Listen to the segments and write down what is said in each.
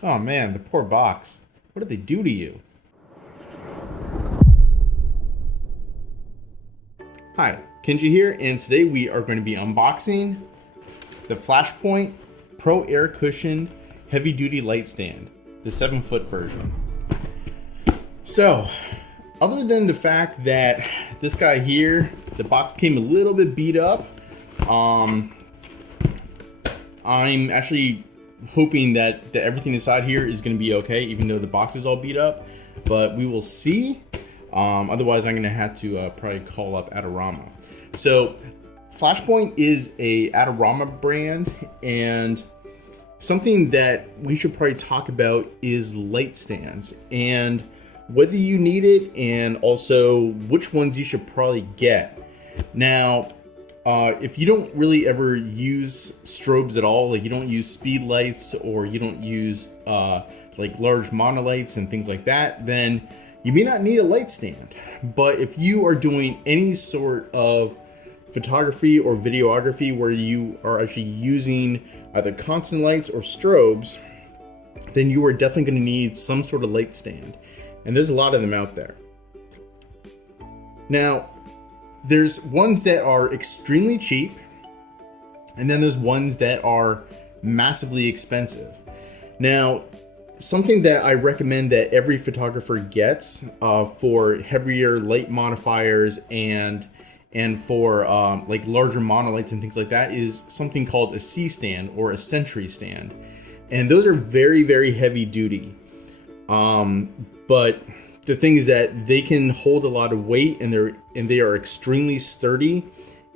Oh man, the poor box. What did they do to you? Hi, Kenji here, and today we are going to be unboxing the Flashpoint Pro Air Cushion Heavy Duty Light Stand, the 7-foot version. So, other than the fact that this guy here, the box came a little bit beat up, I'm actually hoping that everything inside here is going to be okay, even though the box is all beat up, but we will see. Otherwise, I'm going to have to probably call up Adorama. So, Flashpoint is a Adorama brand, and something that we should probably talk about is light stands and whether you need it, and also which ones you should probably get. Now, if you don't really ever use strobes at all, like you don't use speed lights or you don't use like large monolights and things like that, then you may not need a light stand. But if you are doing any sort of photography or videography where you are actually using either constant lights or strobes, then you are definitely going to need some sort of light stand. And there's a lot of them out there. Now, there's ones that are extremely cheap, and then there's ones that are massively expensive. Now, something that I recommend that every photographer gets for heavier light modifiers and for like larger monolights and things like that is something called a C stand or a Sentry stand, and those are very, very heavy duty. But the thing is that they can hold a lot of weight, and they are extremely sturdy.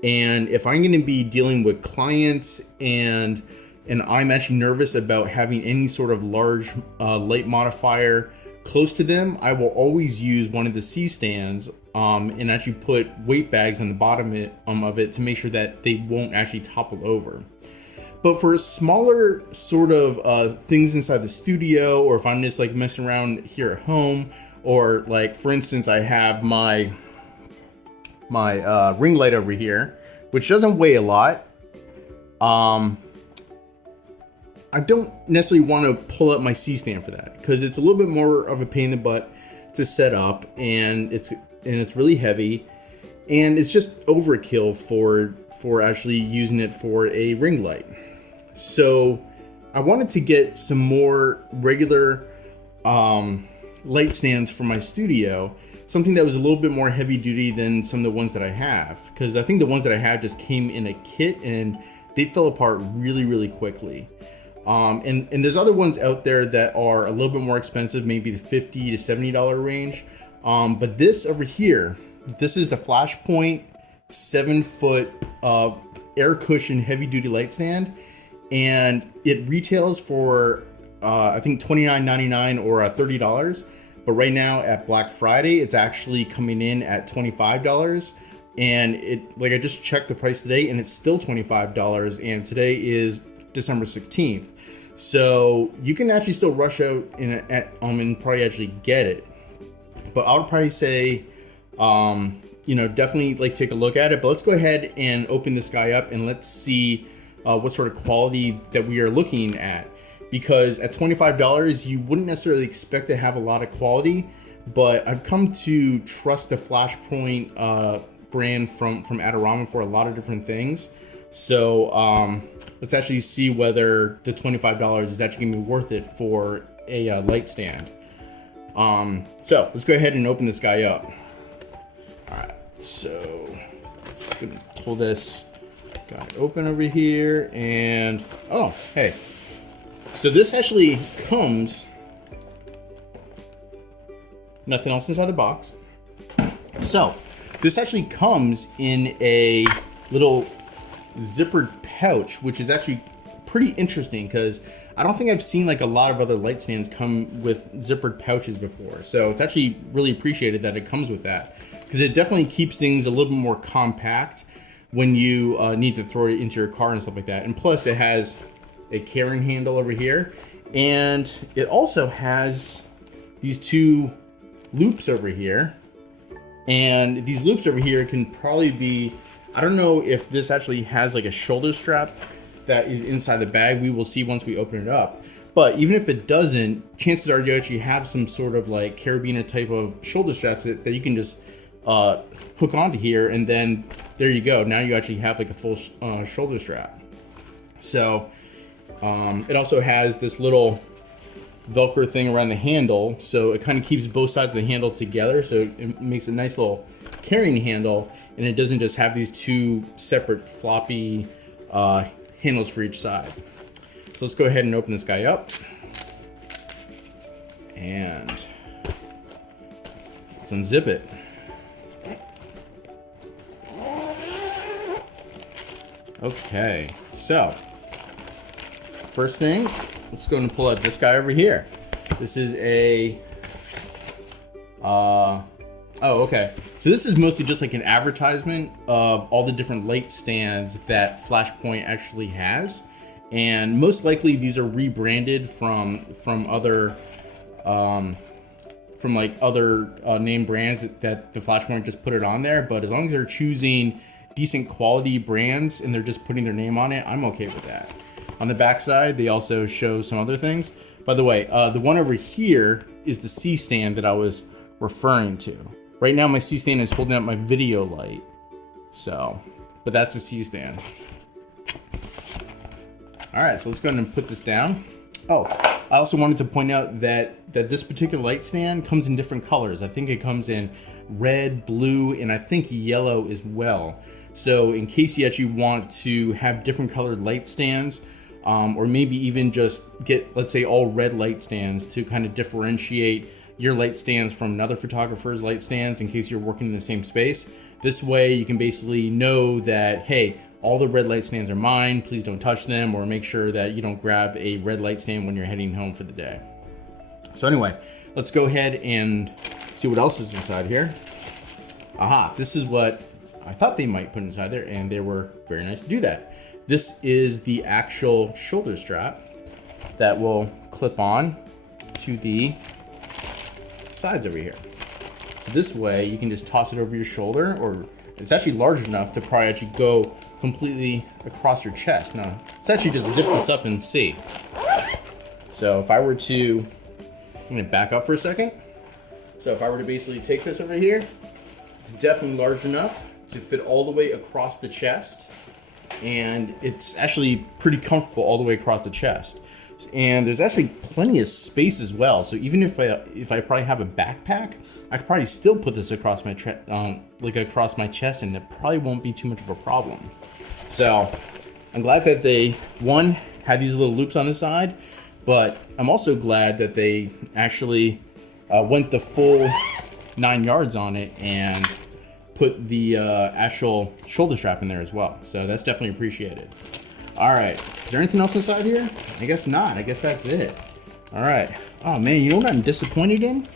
And if I'm going to be dealing with clients and I'm actually nervous about having any sort of large light modifier close to them, I will always use one of the C stands and actually put weight bags on the bottom of it to make sure that they won't actually topple over. But for smaller sort of things inside the studio, or if I'm just like messing around here at home, or like for instance, I have my ring light over here, which doesn't weigh a lot. I don't necessarily want to pull up my C stand for that because it's a little bit more of a pain in the butt to set up, and it's really heavy, and it's just overkill for actually using it for a ring light. So I wanted to get some more regular light stands for my studio, something that was a little bit more heavy duty than some of the ones that I have, because I think the ones that I have just came in a kit and they fell apart really, really quickly. And there's other ones out there that are a little bit more expensive, maybe the $50 to $70 range. But this over here, this is the Flashpoint 7-foot air cushion heavy duty light stand. And it retails for, I think $29.99 or $30. But right now at Black Friday, it's actually coming in at $25. And I just checked the price today and it's still $25. And today is December 16th. So you can actually still rush out and probably actually get it. But I would probably say, definitely like take a look at it. But let's go ahead and open this guy up and let's see what sort of quality that we are looking at. Because at $25, you wouldn't necessarily expect to have a lot of quality. But I've come to trust the Flashpoint brand from Adorama for a lot of different things. So let's actually see whether the $25 is actually gonna be worth it for a light stand. So let's go ahead and open this guy up. All right, so just gonna pull this guy open over here, and oh, hey. So this actually comes, nothing else inside the box. So this actually comes in a little zippered pouch, which is actually pretty interesting because I don't think I've seen like a lot of other light stands come with zippered pouches before. So it's actually really appreciated that it comes with that, because it definitely keeps things a little bit more compact when you need to throw it into your car and stuff like that. And plus it has a carrying handle over here, and it also has these two loops over here. And these loops over here can probably be, I don't know if this actually has like a shoulder strap that is inside the bag. We will see once we open it up. But even if it doesn't, chances are you actually have some sort of like carabiner type of shoulder straps that you can just hook onto here, and then there you go. Now you actually have like a full shoulder strap. So it also has this little Velcro thing around the handle, so it kind of keeps both sides of the handle together, so it makes a nice little carrying handle, and it doesn't just have these two separate floppy handles for each side. So let's go ahead and open this guy up, and let's unzip it. Okay, so first thing, let's go and pull out this guy over here. This is a, oh, okay. So this is mostly just like an advertisement of all the different light stands that Flashpoint actually has. And most likely these are rebranded from other, from like other name brands that the Flashpoint just put it on there. But as long as they're choosing decent quality brands and they're just putting their name on it, I'm okay with that. On the back side, they also show some other things. By the way, the one over here is the C stand that I was referring to. Right now, my C stand is holding up my video light. So, but that's the C stand. All right, so let's go ahead and put this down. Oh, I also wanted to point out that this particular light stand comes in different colors. I think it comes in red, blue, and I think yellow as well. So in case you actually want to have different colored light stands, or maybe even just get, let's say, all red light stands to kind of differentiate your light stands from another photographer's light stands in case you're working in the same space. This way you can basically know that, hey, all the red light stands are mine, please don't touch them, or make sure that you don't grab a red light stand when you're heading home for the day. So anyway, let's go ahead and see what else is inside here. Aha, this is what I thought they might put inside there, and they were very nice to do that. This is the actual shoulder strap that will clip on to the sides over here. So this way you can just toss it over your shoulder, or it's actually large enough to probably actually go completely across your chest. Now, let's actually just zip this up and see. So if I were to, I'm gonna back up for a second. So if I were to basically take this over here, it's definitely large enough to fit all the way across the chest. And it's actually pretty comfortable all the way across the chest. And there's actually plenty of space as well. So even if I probably have a backpack, I could probably still put this across my across my chest, and it probably won't be too much of a problem. So I'm glad that they, one, had these little loops on the side, but I'm also glad that they actually went the full 9 yards on it and put the actual shoulder strap in there as well. So that's definitely appreciated. All right, is there anything else inside here? I guess not. I guess that's it. All right. Oh man, you know what I'm disappointed in?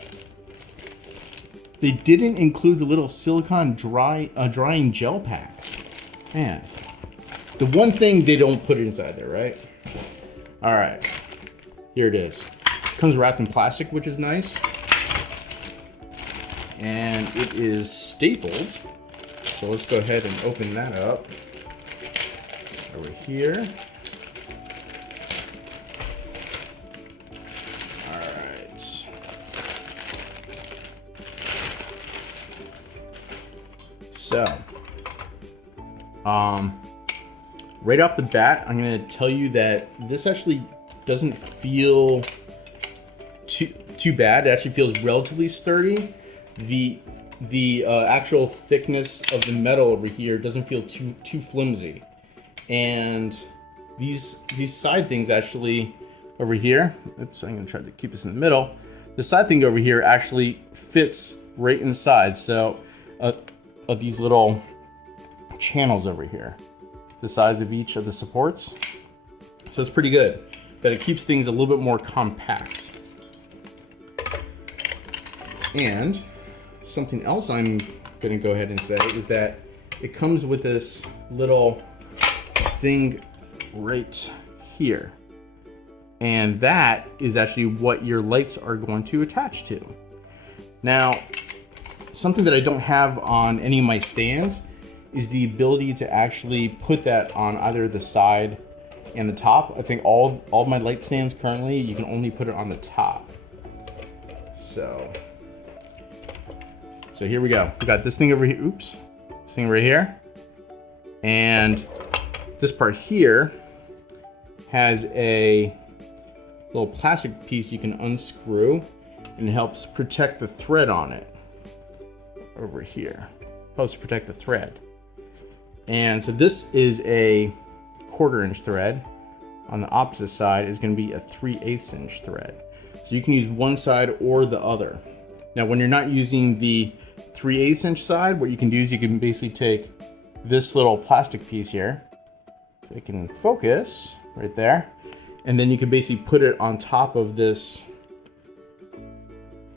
They didn't include the little silicone drying gel packs. Man, the one thing they don't put inside there, right? All right, here it is. Comes wrapped in plastic, which is nice. And it is stapled. So let's go ahead and open that up. Over here. All right. So, right off the bat, I'm gonna tell you that this actually doesn't feel too bad. It actually feels relatively sturdy. The actual thickness of the metal over here doesn't feel too flimsy. And these side things actually over here, oops, I'm gonna try to keep this in the middle. The side thing over here actually fits right inside. So of these little channels over here, the sides of each of the supports. So it's pretty good that it keeps things a little bit more compact. And something else I'm gonna go ahead and say is that it comes with this little thing right here, and that is actually what your lights are going to attach to. Now, something that I don't have on any of my stands is the ability to actually put that on either the side and the top. I think all of my light stands currently, you can only put it on the top. So here we go. We got this thing over here. Oops. This thing right here. And this part here has a little plastic piece you can unscrew, and it helps protect the thread on it. Over here. Helps protect the thread. And so this is a 1/4 inch thread. On the opposite side is going to be a 3/8 inch thread. So you can use one side or the other. Now when you're not using the 3/8 inch side, what you can do is you can basically take this little plastic piece here, if it can focus right there, and then you can basically put it on top of this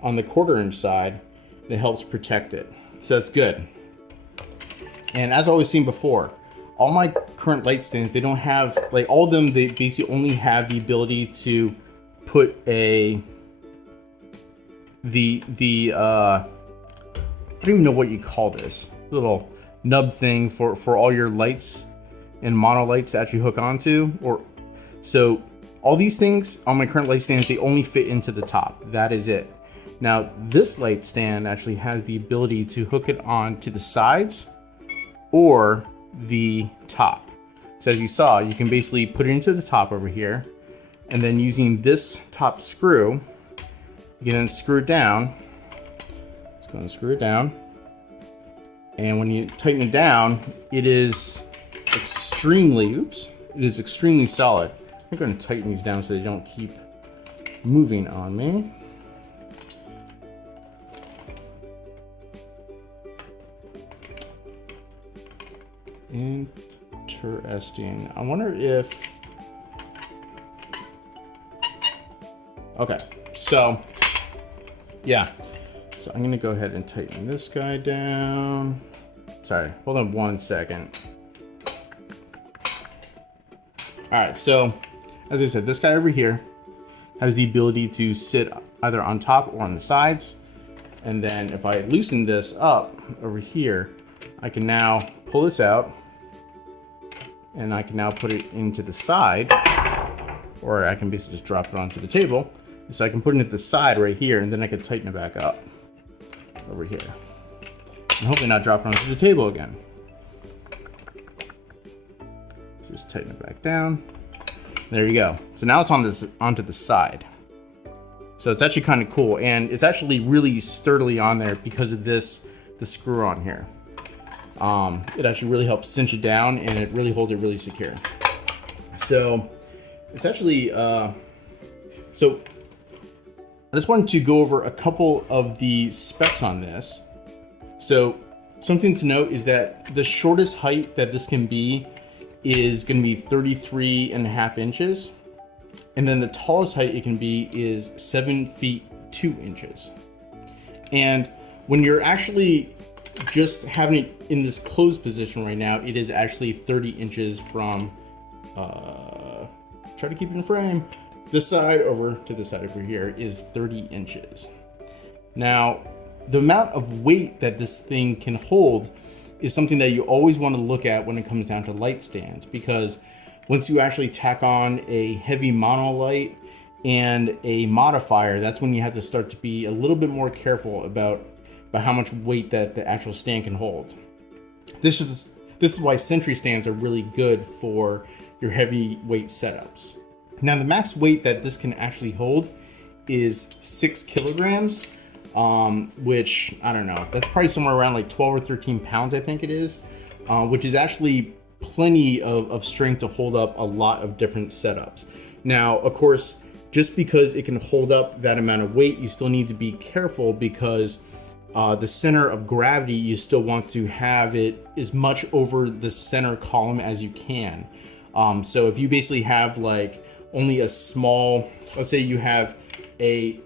on the 1/4 inch side that helps protect it. So that's good. And as always seen before, all my current light stands, they don't have, like all of them, they basically only have the ability to put I don't even know what you call this little nub thing for all your lights and mono lights to actually hook onto. So all these things on my current light stands, they only fit into the top. That is it. Now this light stand actually has the ability to hook it on to the sides or the top. So as you saw, you can basically put it into the top over here, and then using this top screw, you can then screw it down. Let's go and screw it down. And when you tighten it down, it is extremely solid. I'm going to tighten these down so they don't keep moving on me. Interesting. I wonder if... Okay, so yeah. So I'm gonna go ahead and tighten this guy down. Sorry, hold on one second. All right, so as I said, this guy over here has the ability to sit either on top or on the sides. And then if I loosen this up over here, I can now pull this out, and I can now put it into the side, or I can basically just drop it onto the table. So I can put it at the side right here, and then I can tighten it back up over here, and hopefully not drop it onto the table again. Just tighten it back down. There you go. So now it's onto the side. So it's actually kind of cool, and it's actually really sturdily on there because of the screw on here. It actually really helps cinch it down, and it really holds it really secure. So it's actually, so I just wanted to go over a couple of the specs on this. So something to note is that the shortest height that this can be is going to be 33.5 inches. And then the tallest height it can be is 7 feet 2 inches. And when you're actually just having it in this closed position right now, it is actually 30 inches from, try to keep it in frame, this side over to this side over here is 30 inches. Now, the amount of weight that this thing can hold is something that you always want to look at when it comes down to light stands, because once you actually tack on a heavy mono light and a modifier, that's when you have to start to be a little bit more careful about how much weight that the actual stand can hold. This is why Sentry stands are really good for your heavyweight setups. Now the max weight that this can actually hold is 6 kilograms, which I don't know, that's probably somewhere around like 12 or 13 pounds, I think it is, which is actually plenty of strength to hold up a lot of different setups. Now, of course, just because it can hold up that amount of weight, you still need to be careful, because the center of gravity, you still want to have it as much over the center column as you can. So if you basically have like only a small, let's say you have a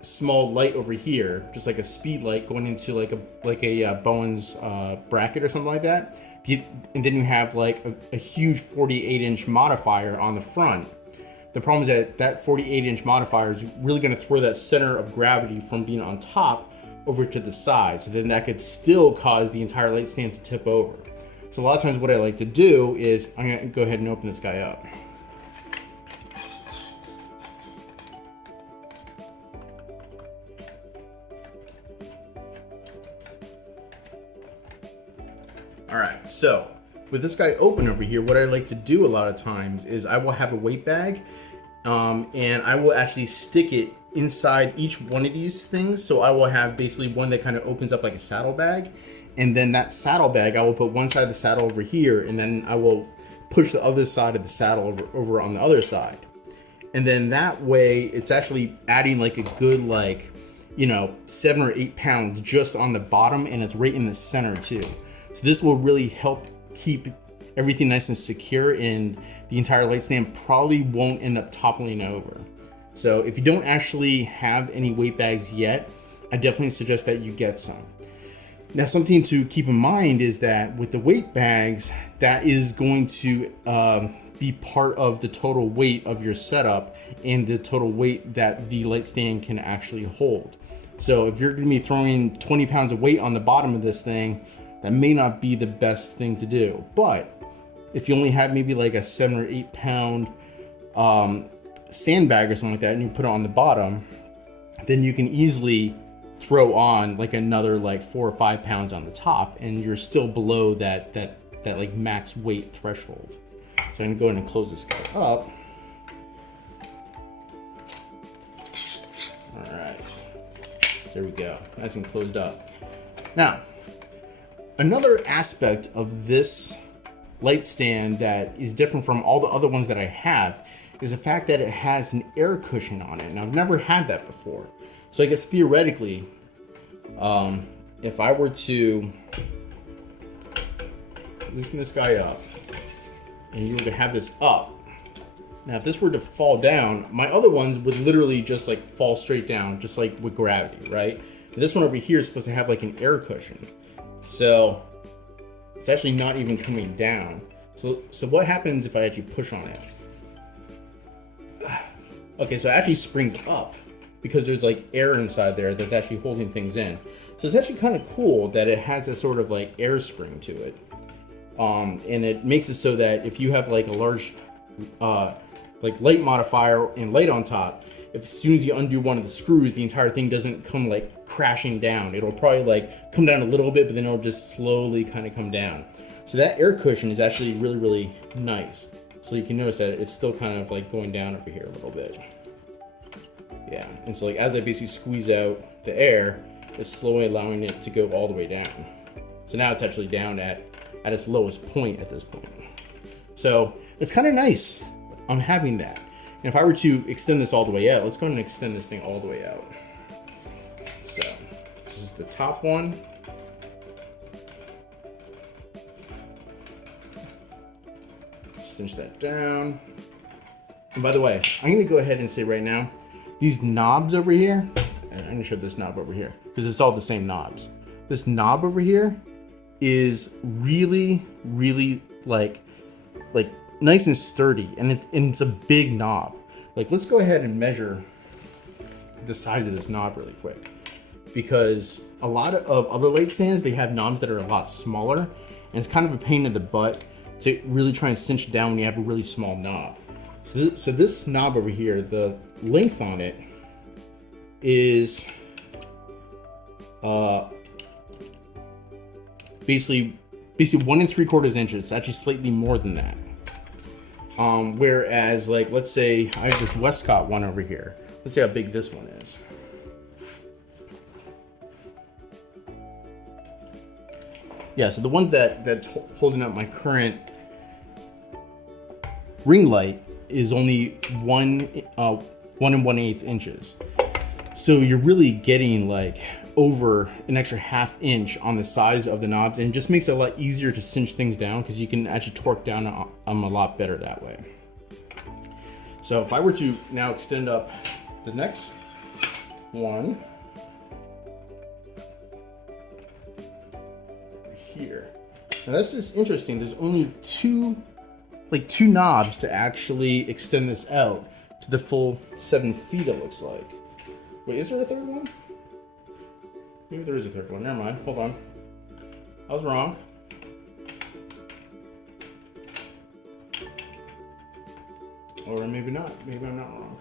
small light over here, just like a speed light going into like a Bowen's bracket or something like that, and then you have like a huge 48-inch modifier on the front. The problem is that 48-inch modifier is really going to throw that center of gravity from being on top over to the side. So then that could still cause the entire light stand to tip over. So a lot of times what I like to do is, I'm going to go ahead and open this guy up. All right, so with this guy open over here, what I like to do a lot of times is I will have a weight bag, and I will actually stick it inside each one of these things. So I will have basically one that kind of opens up like a saddle bag, and then that saddle bag, I will put one side of the saddle over here, and then I will push the other side of the saddle over on the other side. And then that way it's actually adding like a good, like, you know, 7 or 8 pounds just on the bottom, and it's right in the center too. So this will really help keep everything nice and secure, and the entire light stand probably won't end up toppling over. So if you don't actually have any weight bags yet, I definitely suggest that you get some. Now, something to keep in mind is that with the weight bags, that is going to be part of the total weight of your setup and the total weight that the light stand can actually hold. So if you're going to be throwing 20 pounds of weight on the bottom of this thing, that may not be the best thing to do. But if you only have maybe like a 7 or 8 pound sandbag or something like that, and you put it on the bottom, then you can easily throw on like another like 4 or 5 pounds on the top, and you're still below that like max weight threshold. So I'm gonna go ahead and close this guy up. All right, there we go, nice and closed up. Now, another aspect of this light stand that is different from all the other ones that I have is the fact that it has an air cushion on it, and I've never had that before. So I guess theoretically, if I were to loosen this guy up and you were to have this up, now if this were to fall down, my other ones would literally just like fall straight down, just like with gravity, right? But this one over here is supposed to have like an air cushion. So it's actually not even coming down. So what happens if I actually push on it? Okay, so it actually springs up because there's like air inside there that's actually holding things in. So it's actually kind of cool that it has this sort of like air spring to it. And it makes it so that if you have like a large like light modifier and light on top, if as soon as you undo one of the screws, the entire thing doesn't come like crashing down. It'll probably like come down a little bit, but then it'll just slowly kind of come down. So that air cushion is actually really, really nice. So you can notice that it's still kind of like going down over here a little bit. Yeah, and so like as I basically squeeze out the air, it's slowly allowing it to go all the way down. So now it's actually down at its lowest point at this point. So it's kind of nice. I'm having that. And if I were to extend this all the way out, let's go ahead and extend this thing all the way out. So this is the top one. Cinch that down. And by the way, I'm gonna go ahead and say right now, these knobs over here, and I'm gonna show this knob over here because it's all the same knobs. This knob over here is really, really like nice and sturdy, and it's a big knob. Like, let's go ahead and measure the size of this knob really quick, because a lot of other light stands, they have knobs that are a lot smaller, and it's kind of a pain in the butt to really try and cinch it down when you have a really small knob. So this knob over here, the length on it is basically 1 3/4 inches. It's actually slightly more than that. Whereas, like, let's say I have this Westcott one over here. Let's see how big this one is. Yeah, so the one that's holding up my current ring light is only 1 1/8 inches. So you're really getting like over an extra 1/2 inch on the size of the knobs, and it just makes it a lot easier to cinch things down because you can actually torque down them a lot better that way. So if I were to now extend up the next one here. Now this is interesting. There's only two knobs to actually extend this out to the full 7 feet, it looks like. Wait, is there a third one? Maybe there is a third one. Never mind. Hold on. I was wrong. Or maybe not. Maybe I'm not wrong.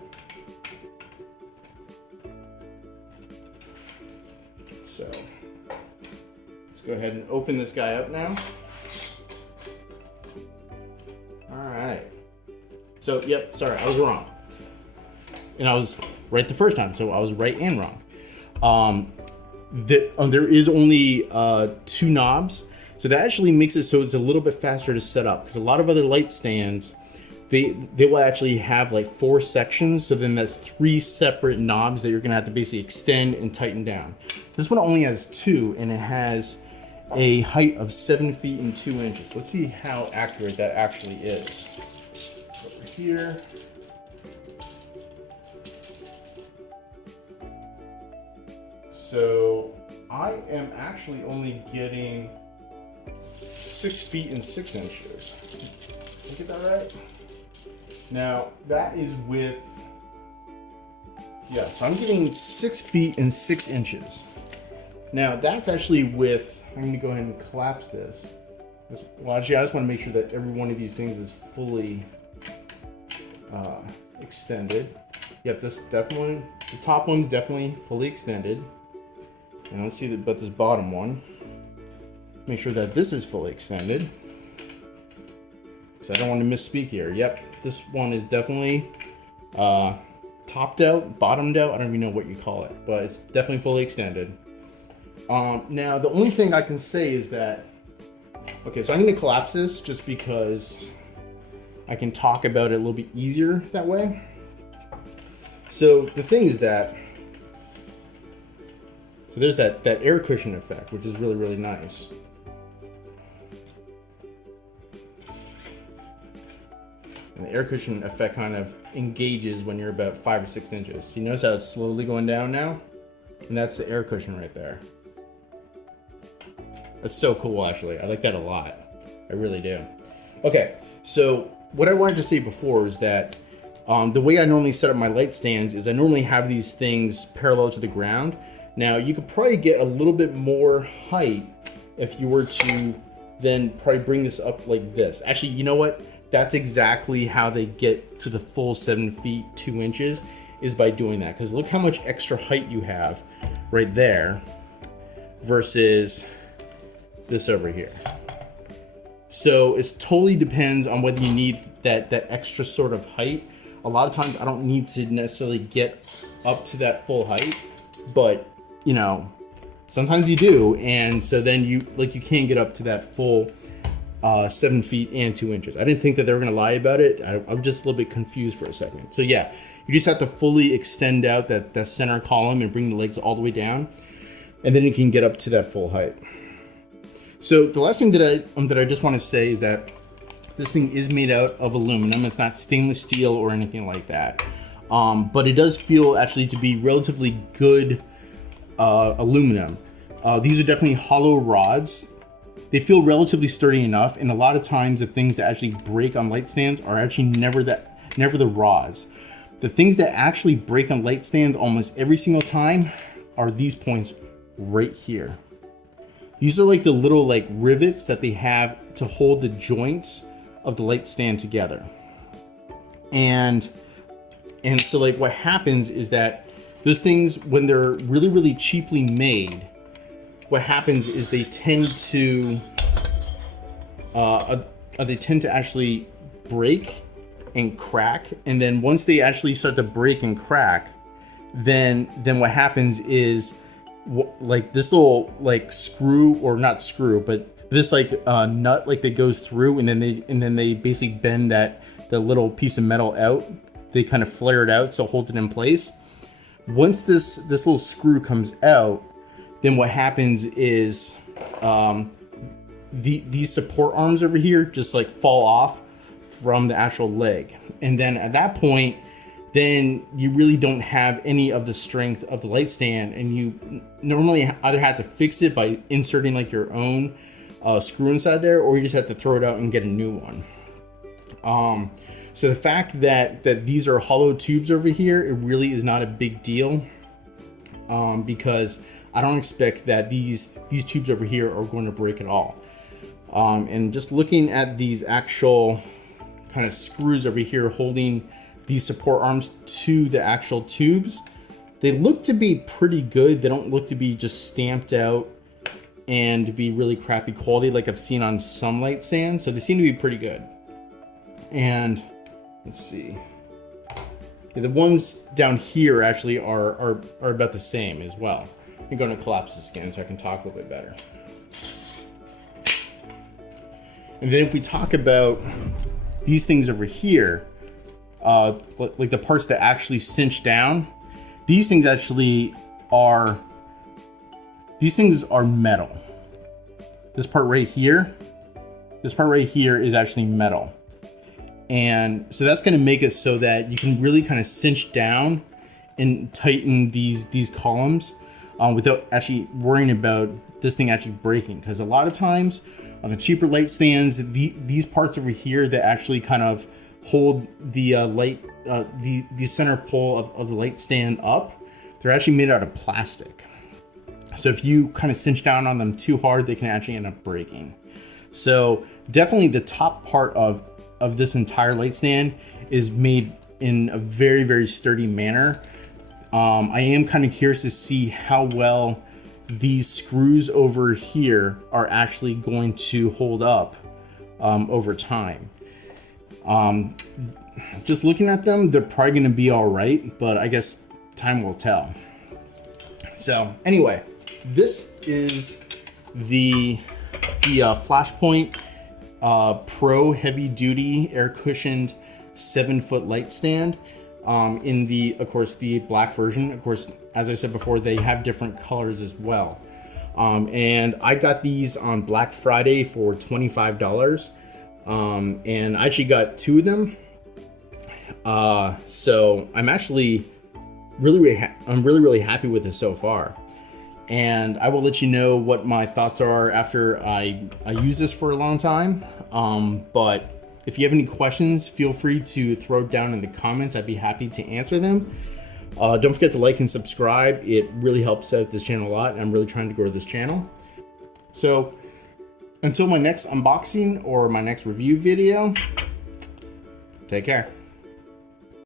So let's go ahead and open this guy up now. So, yep, sorry, I was wrong. And I was right the first time, so I was right and wrong. There is only 2 knobs, so that actually makes it so it's a little bit faster to set up, because a lot of other light stands, they will actually have like 4 sections, so then that's 3 separate knobs that you're gonna have to basically extend and tighten down. This one only has 2, and it has a height of 7 feet and 2 inches. Let's see how accurate that actually is. Over here. So I am actually only getting 6 feet and 6 inches. Did I get that right? Now that is with, yeah, so I'm getting 6 feet and 6 inches. Now that's actually with, I'm gonna go ahead and collapse this. Well, actually, I just want to make sure that every one of these things is fully extended. Yep, this definitely, the top one's definitely fully extended. And let's see about this bottom one. Make sure that this is fully extended, because I don't want to misspeak here. Yep, this one is definitely topped out, bottomed out. I don't even know what you call it, but it's definitely fully extended. Now, the only thing I can say is that, okay, so I'm going to collapse this just because I can talk about it a little bit easier that way. So the thing is that, so there's that air cushion effect, which is really, really nice. And the air cushion effect kind of engages when you're about 5 or 6 inches. You notice how it's slowly going down now? And that's the air cushion right there. That's so cool, actually. I like that a lot. I really do. Okay, so what I wanted to say before is that the way I normally set up my light stands is I normally have these things parallel to the ground. Now, you could probably get a little bit more height if you were to then probably bring this up like this. Actually, you know what? That's exactly how they get to the full 7 feet 2 inches, is by doing that. Because look how much extra height you have right there versus this over here. So it totally depends on whether you need that extra sort of height. A lot of times I don't need to necessarily get up to that full height, but you know, sometimes you do, and so then you can't get up to that full 7 feet and 2 inches. I didn't think that they were gonna lie about it. I was just a little bit confused for a second. So yeah, you just have to fully extend out that center column and bring the legs all the way down, and then you can get up to that full height. So the last thing that I just want to say is that this thing is made out of aluminum. It's not stainless steel or anything like that, but it does feel actually to be relatively good aluminum. These are definitely hollow rods. They feel relatively sturdy enough, and a lot of times the things that actually break on light stands are actually never the rods. The things that actually break on light stands almost every single time are these points right here. These are like the little like rivets that they have to hold the joints of the light stand together. And so like what happens is that those things, when they're really, really cheaply made, what happens is they tend to actually break and crack. And then once they actually start to break and crack, then what happens is like this little like screw, or not screw, but this like nut like that goes through, and then they basically bend the little piece of metal out. They kind of flare it out so it holds it in place. Once this little screw comes out, then what happens is these support arms over here just like fall off from the actual leg, and then at that point, then you really don't have any of the strength of the light stand, and you normally either have to fix it by inserting like your own screw inside there, or you just have to throw it out and get a new one. So the fact that these are hollow tubes over here, it really is not a big deal, because I don't expect that these tubes over here are going to break at all. And just looking at these actual kind of screws over here holding these support arms to the actual tubes, they look to be pretty good. They don't look to be just stamped out and to be really crappy quality like I've seen on some light stands. So they seem to be pretty good. And let's see. Yeah, the ones down here actually are about the same as well. I'm going to collapse this again so I can talk a little bit better. And then if we talk about these things over here, like the parts that actually cinch down, these things are metal. This part right here is actually metal. And so that's going to make it so that you can really kind of cinch down and tighten these columns without actually worrying about this thing actually breaking. Because a lot of times on the cheaper light stands, these parts over here that actually kind of hold the the center pole of the light stand up, they're actually made out of plastic. So if you kind of cinch down on them too hard, they can actually end up breaking. So definitely the top part of this entire light stand is made in a very, very sturdy manner. I am kind of curious to see how well these screws over here are actually going to hold up over time. Just looking at them, they're probably going to be all right, but I guess time will tell. So anyway, this is the Flashpoint Pro Heavy Duty Air Cushioned 7-foot light stand in of course, the black version. Of course, as I said before, they have different colors as well. And I got these on Black Friday for $25. And I actually got 2 of them. So I'm actually really happy with this so far. And I will let you know what my thoughts are after I use this for a long time. But if you have any questions, feel free to throw it down in the comments. I'd be happy to answer them. Don't forget to like and subscribe. It really helps out this channel a lot. And I'm really trying to grow this channel. So until my next unboxing or my next review video, take care.